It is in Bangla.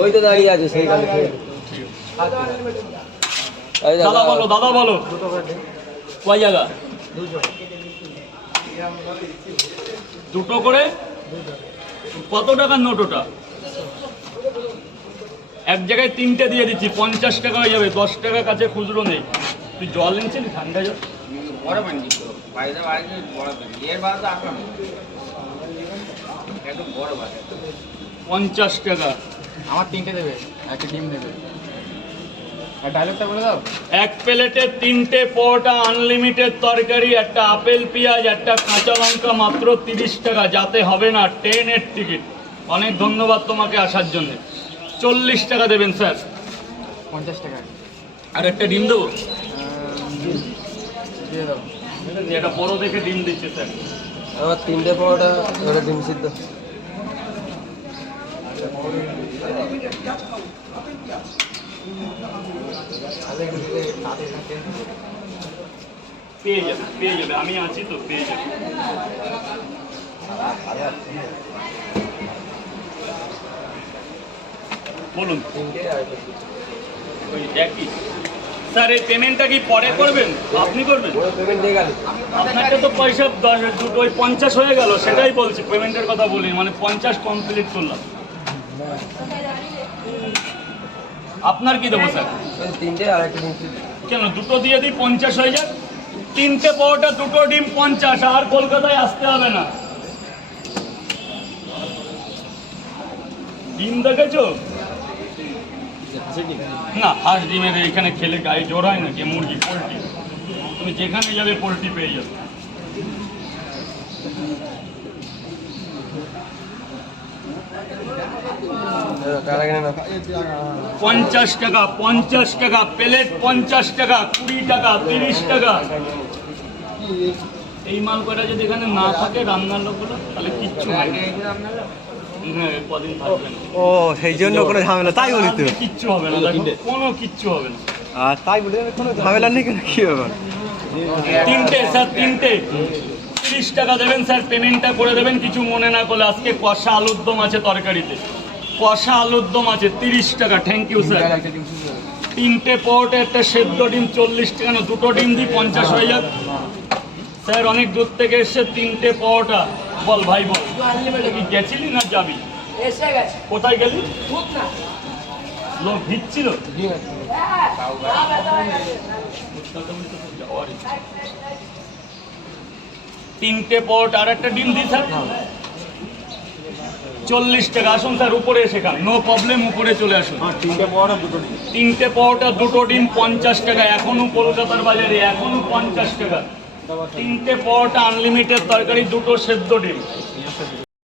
ওই তো দাঁড়িয়ে আছে এই দাদা, দাদা বলো দাদা বলো। কয় জায়গা? দুটো করে? কত টাকার নোট ওটা? এক জায়গায় তিনটে দিয়ে দিচ্ছি পঞ্চাশ টাকা হয়ে যাবে দশ টাকা কাছে খুচরো নেই। তুই জল নিচ্ছিলি ঠান্ডা জল পঞ্চাশ টাকা। আমার তিনটে দেবে একটা ডিম দেবে। এক প্লেটে তিনটে পরোটা আনলিমিটেড তরকারি একটা আপেল পেঁয়াজ একটা কাঁচা লঙ্কা মাত্র তিরিশ টাকা। যাতে হবে না ট্রেনের টিকিট। অনেক ধন্যবাদ তোমাকে আসার জন্য। চল্লিশ টাকা দেবেন স্যার। পঞ্চাশ টাকা। আর একটা ডিম দেবো? এটা বড় দেখে ডিম দিচ্ছে স্যার। আমার তিনটে পরোটা ডিম সিদ্ধ। পেয়ে যাবে পেয়ে যাবে আমি আছি তো পেয়ে যাবে। বলুন। ওই একই স্যার এই পেমেন্টটা কি পরে করবেন? আপনি করবেন? আপনারটা তো পয়সা দশ দুটো ওই পঞ্চাশ হয়ে গেল সেটাই বলছি পেমেন্টের কথা বলি মানে পঞ্চাশ কমপ্লিট করলাম। আপনার কি দেবো স্যার? তিনটে আর একটা ডিম কেন দুটো দিয়ে দিই পঞ্চাশ হয়ে যাক তিনটে পরোটা দুটো ডিম পঞ্চাশ আর কলকাতায় আসতে হবে না। ডিম দেখেছ? না হাঁস ডিমের এখানে খেলে গায়ে জ্বর হয় নাকি? মুরগি পোলট্রি। তুমি যেখানে যাবে পোলট্রি পেয়ে যাবে টাকা কিনে না পঞ্চাশ টাকা পঞ্চাশ টাকা প্লেট পঞ্চাশ টাকা কুড়ি টাকা তিরিশ টাকা। এই মাল কটা যদি এখানে না থাকে রান্নার লোকগুলো তাহলে কিচ্ছু হয় ও সেই জন্য কোনো ঝামেলা তাই বলি তো। কিচ্ছু হবে না কোনো কিচ্ছু হবে না। আর তাই বলি কোনো ঝামেলা নেই কেন কি ব্যাপার তিনটে স্যার তিনটে। তিরিশ টাকা দেবেন স্যার পেমেন্টটা করে দেবেন কিছু মনে না করলে আজকে কষা আলুর দম আছে তরকারিতে। কষা আলুর দম আছে তিরিশ টাকা থ্যাংক ইউ স্যার তিনটে পরোটা একটা সেদ্ধ ডিম চল্লিশ টাকা না দুটো ডিম দিই পঞ্চাশ হয়ে যাক। স্যার অনেক দূর থেকে এসছে তিনটে পরোটা। বল ভাই বল। কি গেছিলি না যাবি? কোথায় গেলি? লোক ভিড়ছিল তিনটে পরোটা আর একটা ডিম দিই স্যার। চল্লিশ টাকা। আসুন স্যার উপরে এসে খান। নো প্রবলেম উপরে চলে আসুন। তিনটে পাওয়াটা দুটো ডিম। তিনটে পাওয়াটা দুটো ডিম পঞ্চাশ টাকা। এখনও কলকাতার বাজারে এখনও পঞ্চাশ টাকা। তিনটে পাওয়াটা আনলিমিটেড তরকারি দুটো সেদ্ধ ডিম।